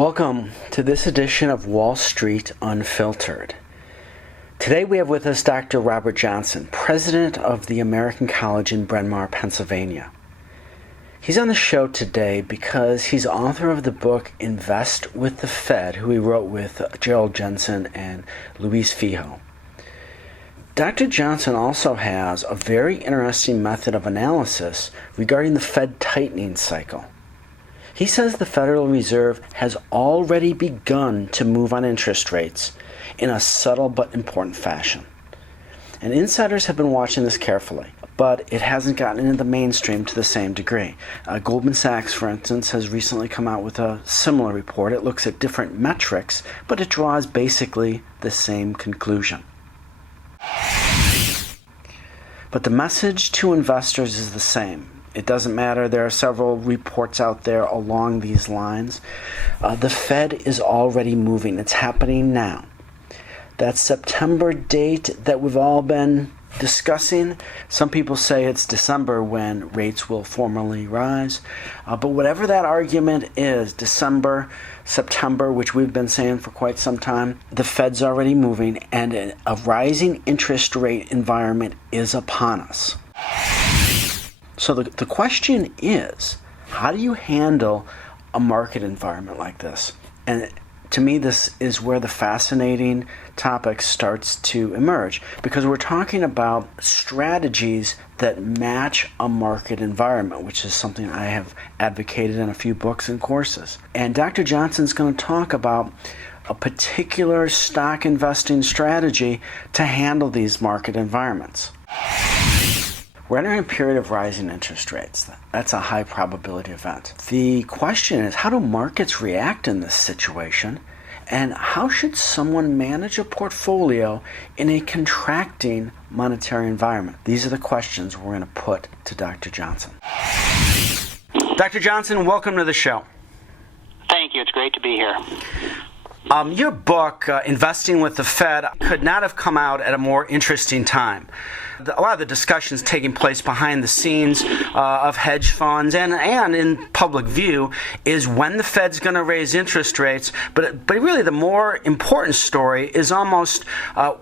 Welcome to this edition of Wall Street Unfiltered. Today we have with us Dr. Robert Johnson, president of the American College in Bryn Mawr, Pennsylvania. He's on the show today because he's author of the book Invest with the Fed, who he wrote with Gerald Jensen and Luis Fijo. Dr. Johnson also has a very interesting method of analysis regarding the Fed tightening cycle. He says the Federal Reserve has already begun to move on interest rates in a subtle but important fashion. And insiders have been watching this carefully, but it hasn't gotten into the mainstream to the same degree. Goldman Sachs, for instance, has recently come out with a similar report. It looks at different metrics, but it draws basically the same conclusion. But the message to investors is the same. It doesn't matter. There are several reports out there along these lines. The Fed is already moving. It's happening now. That September date that we've all been discussing, some people say it's December when rates will formally rise. But whatever that argument is, December, September, which we've been saying for quite some time, the Fed's already moving, and a rising interest rate environment is upon us. So the question is, how do you handle a market environment like this? And to me, this is where the fascinating topic starts to emerge, because we're talking about strategies that match a market environment, which is something I have advocated in a few books and courses. And Dr. Johnson's going to talk about a particular stock investing strategy to handle these market environments. We're entering a period of rising interest rates. That's a high probability event. The question is, how do markets react in this situation? And how should someone manage a portfolio in a contracting monetary environment? These are the questions we're going to put to Dr. Johnson. Dr. Johnson, welcome to the show. Thank you. It's great to be here. Your book, Investing with the Fed, could not have come out at a more interesting time. A lot of the discussions taking place behind the scenes of hedge funds and in public view is when the Fed's going to raise interest rates. But really the more important story is almost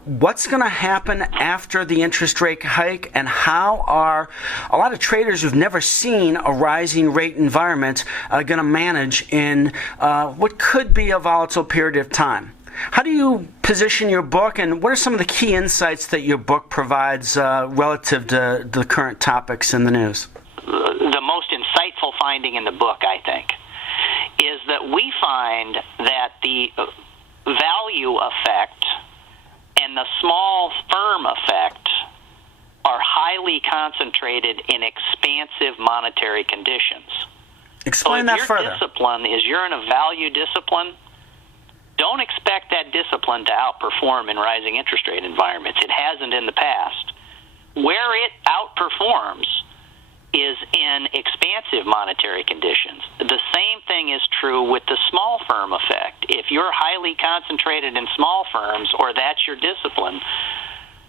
what's going to happen after the interest rate hike, and how are a lot of traders who've never seen a rising rate environment going to manage in what could be a volatile period of time. How do you position your book, and what are some of the key insights that your book provides relative to the current topics in the news? The most insightful finding in the book, I think, is that we find that the value effect and the small firm effect are highly concentrated in expansive monetary conditions. Explain that further. Your discipline is you're in a value discipline. Don't expect that discipline to outperform in rising interest rate environments. It hasn't in the past. Where it outperforms is in expansive monetary conditions. The same thing is true with the small firm effect. If you're highly concentrated in small firms, or that's your discipline,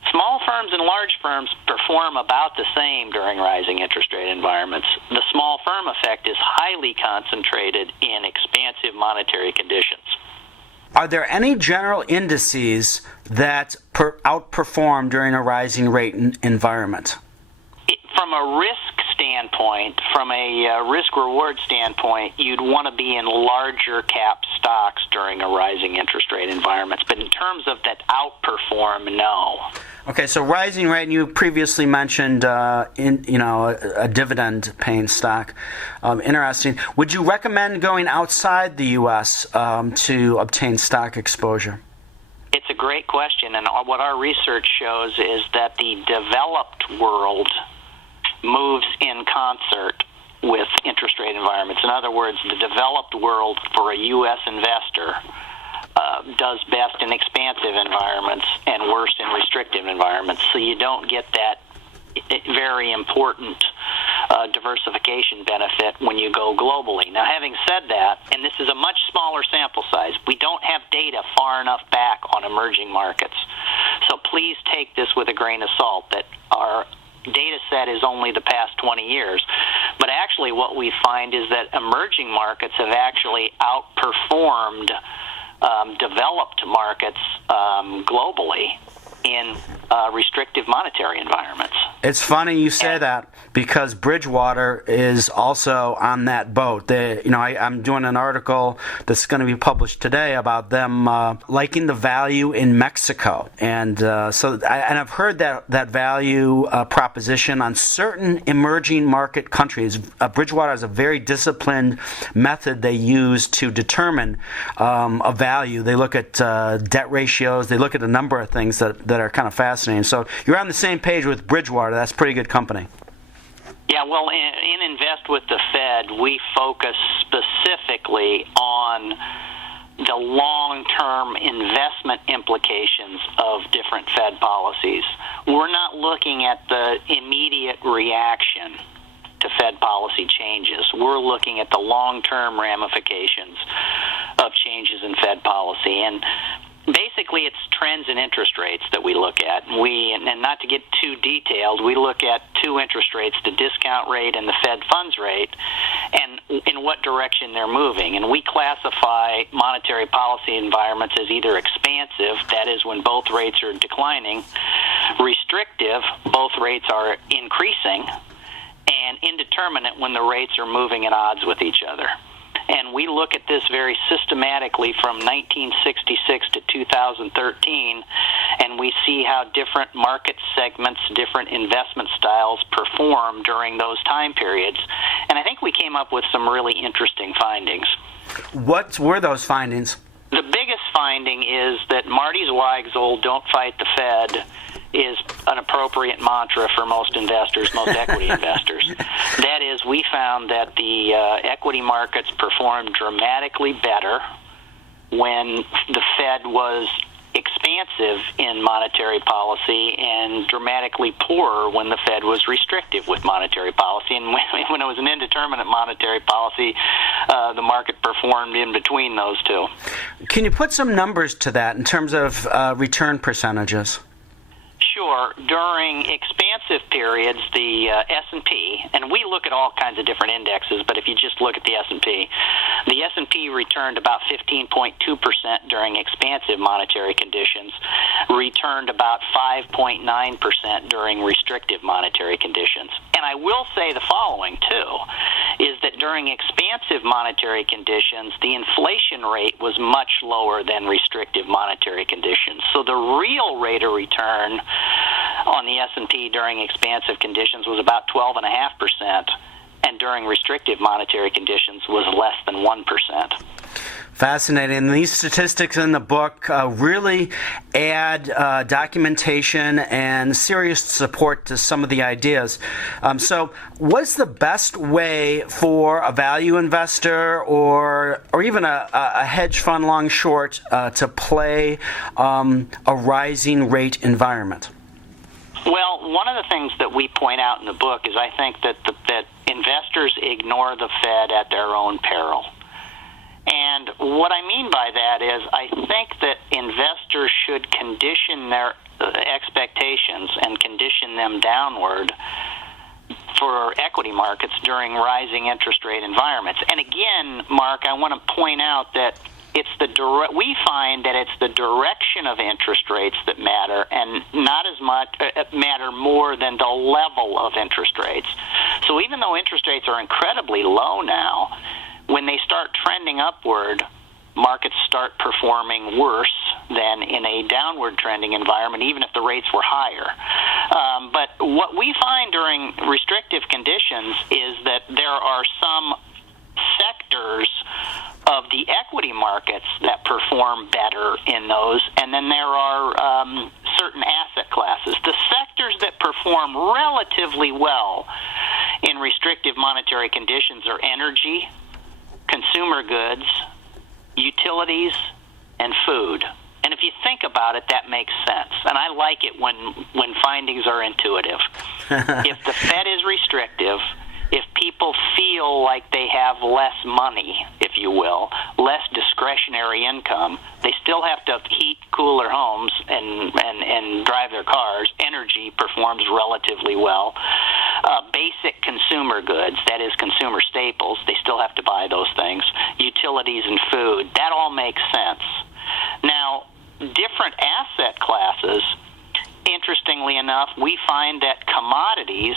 small firms and large firms perform about the same during rising interest rate environments. The small firm effect is highly concentrated in expansive monetary conditions. Are there any general indices that outperform during a rising rate environment? From a risk standpoint, from a risk-reward standpoint, you'd want to be in larger cap stocks during a rising interest rate environment. But in terms of that outperform, no. Okay, so rising rate, and you previously mentioned a dividend-paying stock. Interesting. Would you recommend going outside the U.S. To obtain stock exposure? It's a great question, and what our research shows is that the developed world moves in concert with interest rate environments. In other words, the developed world for a U.S. investor does best in expansive environments and worst in restrictive environments. So you don't get that very important diversification benefit when you go globally. Now, having said that, and this is a much smaller sample size, we don't have data far enough back on emerging markets. So please take this with a grain of salt, that our data set is only the past 20 years. But actually what we find is that emerging markets have actually outperformed developed markets globally in restrictive monetary environments. It's funny you say that, because Bridgewater is also on that boat. I'm doing an article that's going to be published today about them liking the value in Mexico, and I've heard that value proposition on certain emerging market countries. Bridgewater has a very disciplined method they use to determine a value. They look at debt ratios. They look at a number of things that are kind of fascinating. So you're on the same page with Bridgewater. That's pretty good company. Yeah, well, in Invest with the Fed, we focus specifically on the long-term investment implications of different Fed policies. We're not looking at the immediate reaction to Fed policy changes. We're looking at the long-term ramifications of changes in Fed policy. And basically, it's trends in interest rates that we look at. And not to get too detailed, we look at two interest rates, the discount rate and the Fed funds rate, and in what direction they're moving. And we classify monetary policy environments as either expansive, that is when both rates are declining, restrictive, both rates are increasing, and indeterminate when the rates are moving at odds with each other. And we look at this very systematically from 1966 to 2013, and we see how different market segments, different investment styles perform during those time periods. And I think we came up with some really interesting findings. What were those findings? The biggest finding is that Marty Zweig's old "Don't fight the Fed" is an appropriate mantra for most investors, most equity investors. That is, we found that the equity markets performed dramatically better when the Fed was expansive in monetary policy and dramatically poorer when the Fed was restrictive with monetary policy. And when it was an indeterminate monetary policy, the market performed in between those two. Can you put some numbers to that in terms of return percentages? Sure. During expansive periods, the S&P, and we look at all kinds of different indexes, but if you just look at the S&P returned about 15.2% during expansive monetary conditions, returned about 5.9% during restrictive monetary conditions. And I will say the following, too, is that during expansive monetary conditions, the inflation rate was much lower than restrictive monetary conditions. So the real rate of return on the S&P during expansive conditions was about 12.5%, and during restrictive monetary conditions was less than 1%. Fascinating. These statistics in the book really add documentation and serious support to some of the ideas. So what's the best way for a value investor or even a hedge fund long short to play a rising rate environment? Well, one of the things that we point out in the book is I think that investors ignore the Fed at their own peril. And what I mean by that is I think that investors should condition their expectations and condition them downward for equity markets during rising interest rate environments. And again, Mark, I want to point out that we find that it's the direction of interest rates that matter, and not as much matter more than the level of interest rates. So even though interest rates are incredibly low now, when they start trending upward, markets start performing worse than in a downward trending environment, even if the rates were higher. But what we find during restrictive conditions is that there are some sectors of the equity markets that perform better in those, and then there are certain asset classes. The sectors that perform relatively well in restrictive monetary conditions are energy, consumer goods, utilities, and food. And if you think about it, that makes sense. And I like it when findings are intuitive. If the Fed is restrictive, if people feel like they have less money, if you will, less discretionary income, they still have to heat, cool their homes and drive their cars. Energy performs relatively well. Basic consumer goods, that is consumer staples, they still have to buy those things, utilities and food, that all makes sense. Now, different asset classes, interestingly enough, we find that commodities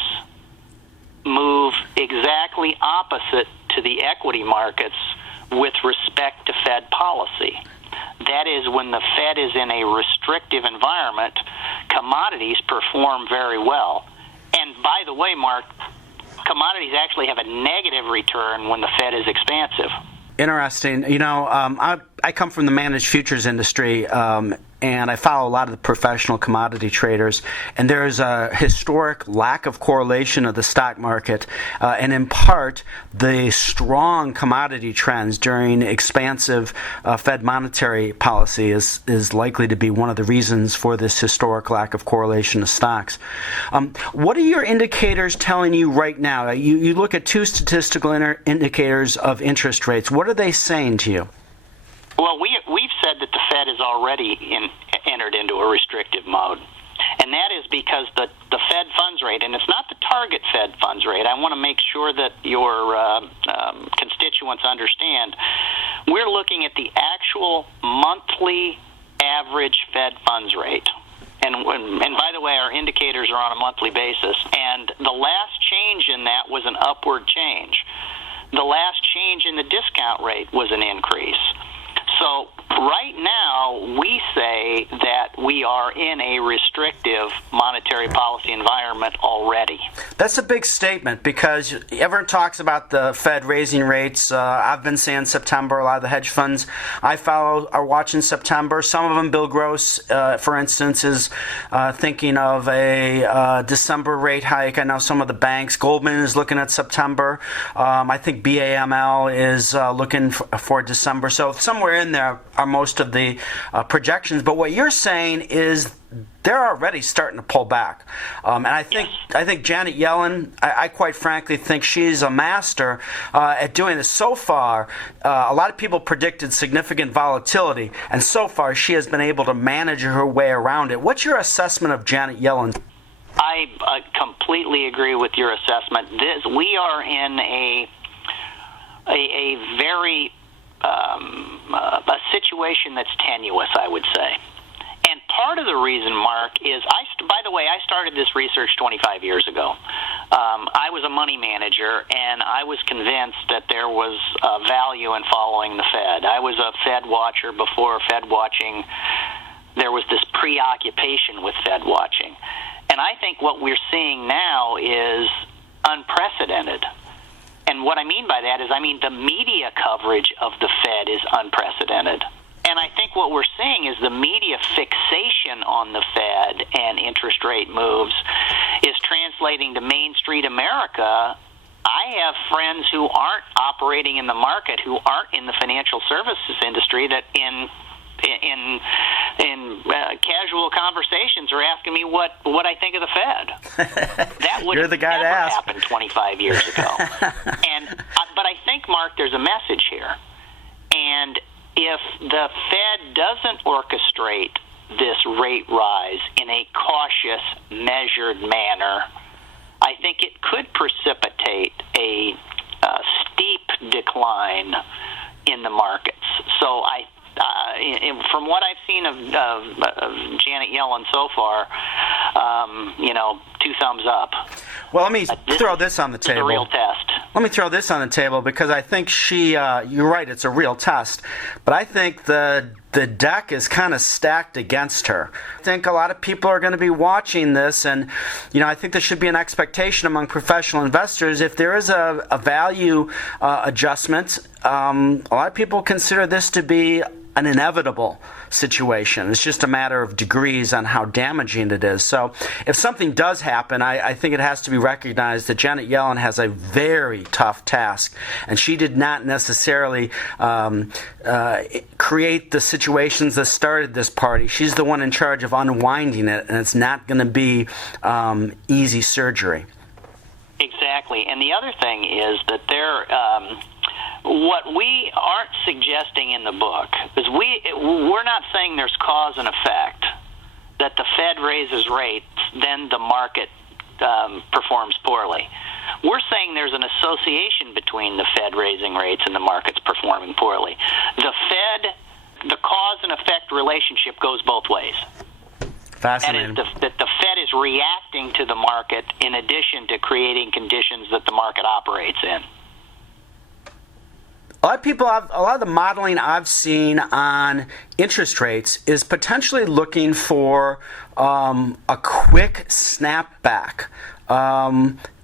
move exactly opposite to the equity markets with respect to Fed policy. That is, when the Fed is in a restrictive environment, commodities perform very well. And by the way, Mark, commodities actually have a negative return when the Fed is expansive. Interesting. I come from the managed futures industry, and I follow a lot of the professional commodity traders, and there's a historic lack of correlation of the stock market, and in part, the strong commodity trends during expansive Fed monetary policy is likely to be one of the reasons for this historic lack of correlation of stocks. What are your indicators telling you right now? You look at two statistical indicators of interest rates. What are they saying to you? Well, we've said that the Fed has already entered into a restrictive mode, and that is because the Fed funds rate, and it's not the target Fed funds rate. I want to make sure that your constituents understand. We're looking at the actual monthly average Fed funds rate. And by the way, our indicators are on a monthly basis, and the last change in that was an upward change. The last change in the discount rate was an increase. So right now, we say that we are in a restrictive monetary policy environment already. That's a big statement because everyone talks about the Fed raising rates. I've been saying September. A lot of the hedge funds I follow are watching September. Some of them, Bill Gross, for instance, is thinking of a December rate hike. I know some of the banks. Goldman is looking at September. I think BAML is looking for December. So somewhere in there are most of the projections. But what you're saying is they're already starting to pull back. And I think Janet Yellen, I quite frankly think she's a master at doing this. So far, a lot of people predicted significant volatility, and so far she has been able to manage her way around it. What's your assessment of Janet Yellen? I completely agree with your assessment. We are in a very a situation that's tenuous, I would say. And part of the reason, Mark, is by the way, I started this research 25 years ago. I was a money manager, and I was convinced that there was value in following the Fed. I was a Fed watcher before Fed watching. There was this preoccupation with Fed watching. And I think what we're seeing now is unprecedented. And what I mean by that is the media coverage of the Fed is unprecedented. And I think what we're seeing is the media fixation on the Fed and interest rate moves is translating to Main Street America. I have friends who aren't operating in the market, who aren't in the financial services industry, that in casual conversations are asking me what I think of the Fed. That would You're the guy never to ask. happened 25 years ago. But I think, Mark, there's a message here. And if the Fed doesn't orchestrate this rate rise in a cautious, measured manner, I think it could precipitate a steep decline in the markets. So from what I've seen of Janet Yellen so far, two thumbs up. Well, let me throw this on the table. It's a real test. Let me throw this on the table because I think you're right, it's a real test. But I think the deck is kind of stacked against her. I think a lot of people are going to be watching this, and I think there should be an expectation among professional investors. If there is a value adjustment, a lot of people consider this to be an inevitable situation. It's just a matter of degrees on how damaging it is. So if something does happen, I think it has to be recognized that Janet Yellen has a very tough task, and she did not necessarily create the situations that started this party. She's the one in charge of unwinding it, and it's not going to be easy surgery. Exactly. And the other thing is that what we aren't suggesting in the book is we're not saying there's cause and effect, that the Fed raises rates, then the market performs poorly. We're saying there's an association between the Fed raising rates and the markets performing poorly. The cause and effect relationship goes both ways. Fascinating. That the Fed is reacting to the market in addition to creating conditions that the market operates in. A lot of the modeling I've seen on interest rates is potentially looking for a quick snapback.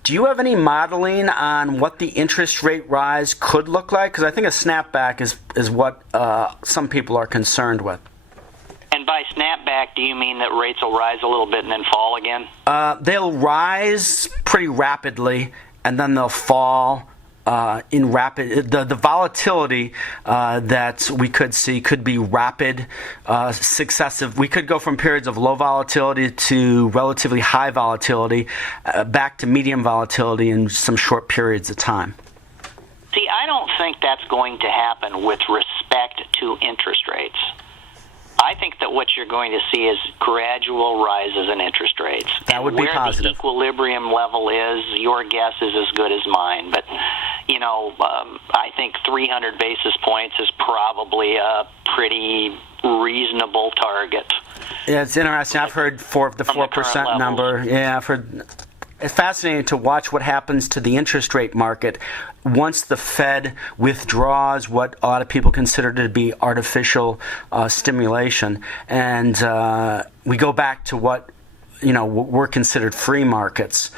Do you have any modeling on what the interest rate rise could look like? Because I think a snapback is what some people are concerned with. And by snapback, do you mean that rates will rise a little bit and then fall again? They'll rise pretty rapidly, and then they'll fall in rapid. The volatility that we could see could be rapid, successive. We could go from periods of low volatility to relatively high volatility, back to medium volatility in some short periods of time. See, I don't think that's going to happen with respect to interest rates. I think that what you're going to see is gradual rises in interest rates. That would be positive. Where the equilibrium level is, your guess is as good as mine. But, I think 300 basis points is probably a pretty reasonable target. Yeah, it's interesting. I've heard the 4% number. Yeah, I've heard. It's fascinating to watch what happens to the interest rate market once the Fed withdraws what a lot of people consider to be artificial stimulation, and we go back to what were considered free markets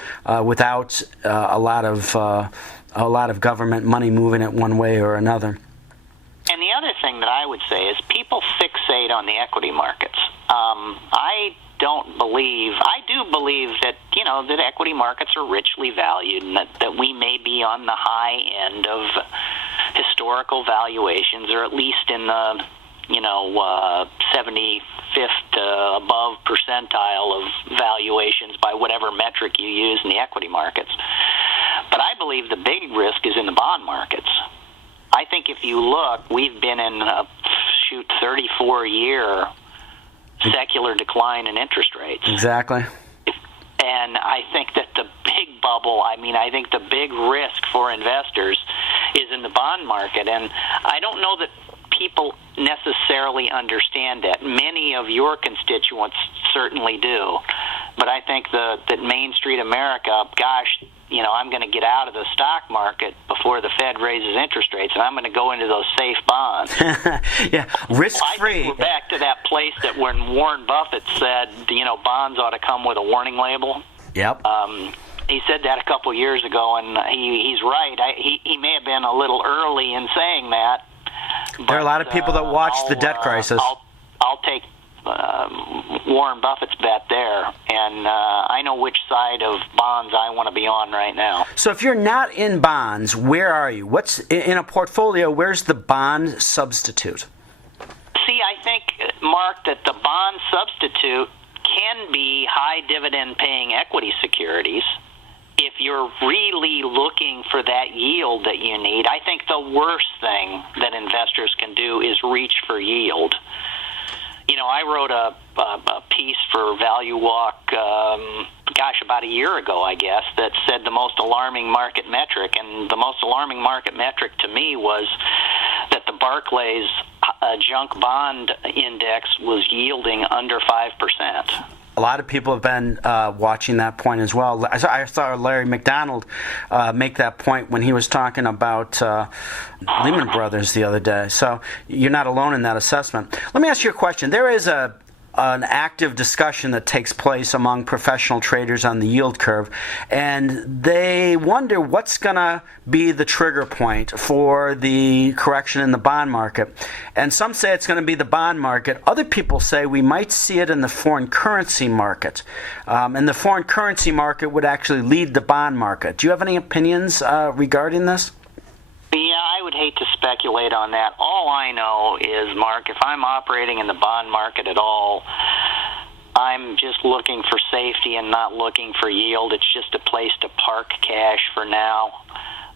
without a lot of government money moving it one way or another. And the other thing that I would say is people fixate on the equity markets. I do believe that, that equity markets are richly valued and that we may be on the high end of historical valuations, or at least in the, 75th to above percentile of valuations by whatever metric you use in the equity markets. But I believe the big risk is in the bond markets. I think if you look, we've been in a 34-year secular decline in interest rates. Exactly. And I think that the big bubble, I think the big risk for investors is in the bond market. And I don't know that people necessarily understand that. Many of your constituents certainly do. But I think that Main Street America, I'm going to get out of the stock market before the Fed raises interest rates, and I'm going to go into those safe bonds. Yeah, risk-free. I think we're back to that place that when Warren Buffett said, bonds ought to come with a warning label. Yep. He said that a couple years ago, and he's right. He may have been a little early in saying that. There are a lot of people that watched the debt crisis. I'll take Warren Buffett's bet there, and I know which side of bonds I want to be on right now. So if you're not in bonds, where are you? What's in a portfolio? Where's the bond substitute? See, I think, Mark, that the bond substitute can be high dividend paying equity securities. If you're really looking for that yield that you need, I think the worst thing that investors can do is reach for yield. I wrote a piece for Value Walk, about a year ago, I guess, that said the most alarming market metric. And the most alarming market metric to me was that the Barclays junk bond index was yielding under 5%. A lot of people have been watching that point as well. I saw Larry McDonald make that point when he was talking about Lehman Brothers the other day. So you're not alone in that assessment. Let me ask you a question. There is an active discussion that takes place among professional traders on the yield curve, and they wonder what's going to be the trigger point for the correction in the bond market. And some say it's going to be the bond market. Other people say we might see it in the foreign currency market. And the foreign currency market would actually lead the bond market. Do you have any opinions regarding this? Yeah, I would hate to speculate on that. All I know is, Mark, if I'm operating in the bond market at all, I'm just looking for safety and not looking for yield. It's just a place to park cash for now.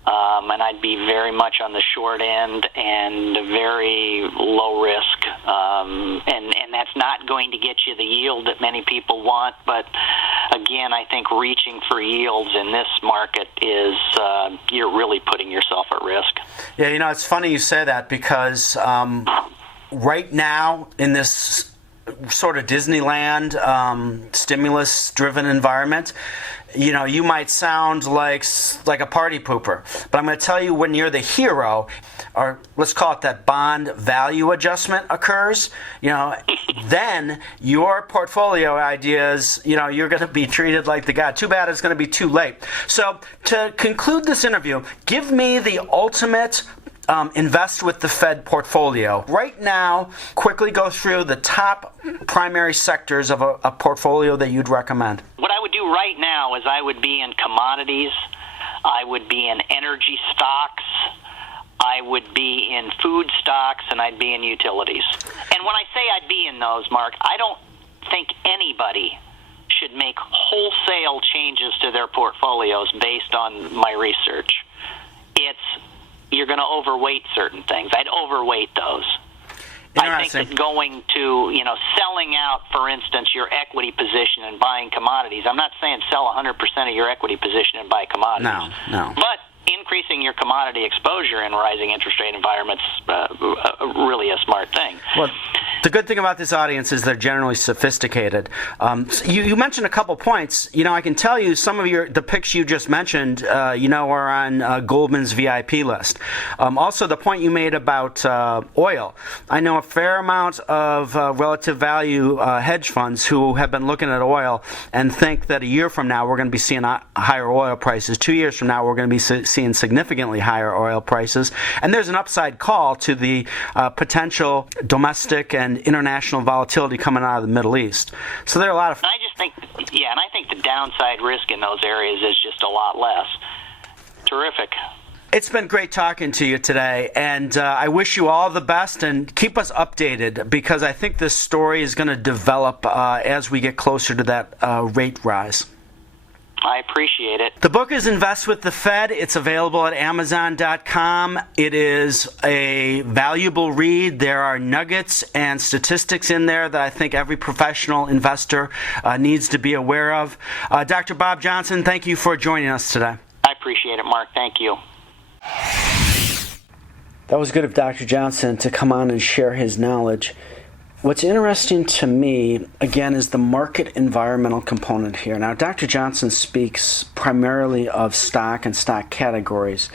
And I'd be very much on the short end and very low risk. And that's not going to get you the yield that many people want. But again, I think reaching for yields in this market is you're really putting yourself at risk. Yeah, it's funny you say that because right now in this sort of Disneyland stimulus-driven environment, you might sound like a party pooper, but I'm going to tell you, when you're the hero, or let's call it that bond value adjustment occurs, then your portfolio ideas, you're going to be treated like the god. Too bad it's going to be too late. So to conclude this interview, give me the ultimate invest with the Fed portfolio. Right now, quickly go through the top primary sectors of a portfolio that you'd recommend. What I would do right now is I would be in commodities, I would be in energy stocks, I would be in food stocks, and I'd be in utilities. And when I say I'd be in those, Mark, I don't think anybody should make wholesale changes to their portfolios based on my research. You're going to overweight certain things. I'd overweight those. I think that going to, selling out, for instance, your equity position and buying commodities. I'm not saying sell 100% of your equity position and buy commodities. No. But increasing your commodity exposure in rising interest rate environments really a smart thing. Well, the good thing about this audience is they're generally sophisticated. You mentioned a couple points. I can tell you some of the picks you just mentioned, are on Goldman's VIP list. Also, the point you made about oil. I know a fair amount of relative value hedge funds who have been looking at oil and think that a year from now we're going to be seeing higher oil prices. 2 years from now we're going to be seeing significantly higher oil prices. And there's an upside call to the potential domestic and international volatility coming out of the Middle East. So there are a lot of... I think the downside risk in those areas is just a lot less. Terrific. It's been great talking to you today, and I wish you all the best, and keep us updated, because I think this story is going to develop as we get closer to that rate rise. I appreciate it. The book is Invest with the Fed. It's available at Amazon.com. It is a valuable read. There are nuggets and statistics in there that I think every professional investor needs to be aware of. Dr. Bob Johnson, thank you for joining us today. I appreciate it, Mark. Thank you. That was good of Dr. Johnson to come on and share his knowledge. What's interesting to me, again, is the market environmental component here. Now, Dr. Johnson speaks primarily of stock and stock categories,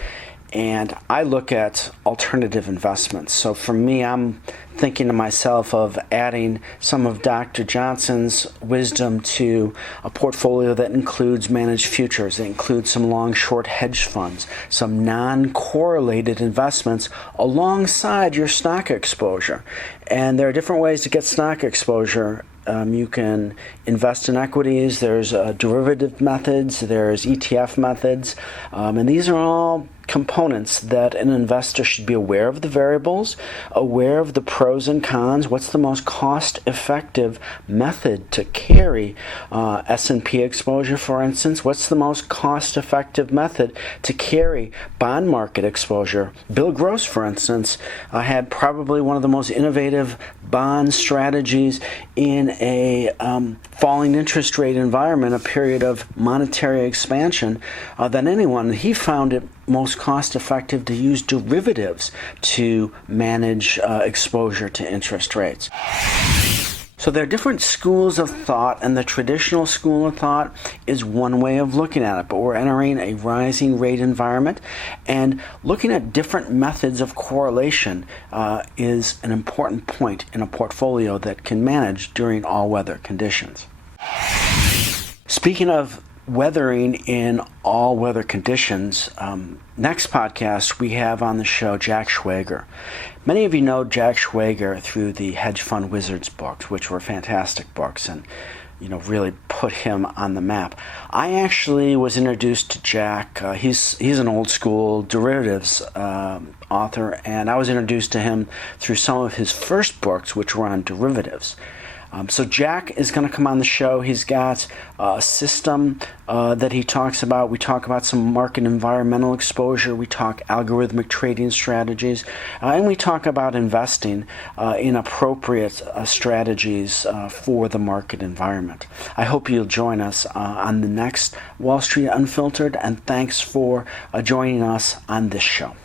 and I look at alternative investments. So for me, I'm thinking to myself of adding some of Dr. Johnson's wisdom to a portfolio that includes managed futures, that includes some long-short hedge funds, some non-correlated investments alongside your stock exposure. And there are different ways to get stock exposure. You can invest in equities, there's derivative methods, there's ETF methods, and these are all components that an investor should be aware of the variables, aware of the pros and cons. What's the most cost-effective method to carry S&P exposure, for instance? What's the most cost-effective method to carry bond market exposure? Bill Gross, for instance, had probably one of the most innovative bond strategies in a falling interest rate environment, a period of monetary expansion, than anyone. He found it most cost-effective to use derivatives to manage exposure to interest rates. So there are different schools of thought, and the traditional school of thought is one way of looking at it, but we're entering a rising rate environment, and looking at different methods of correlation is an important point in a portfolio that can manage during all weather conditions. Speaking of weathering in all weather conditions, next podcast we have on the show Jack Schwager. Many of you know Jack Schwager through the Hedge Fund Wizards books, which were fantastic books and really put him on the map. I actually was introduced to Jack. He's an old school derivatives author, and I was introduced to him through some of his first books, which were on derivatives. So Jack is going to come on the show. He's got a system that he talks about. We talk about some market environmental exposure. We talk algorithmic trading strategies. And we talk about investing in appropriate strategies for the market environment. I hope you'll join us on the next Wall Street Unfiltered, and thanks for joining us on this show.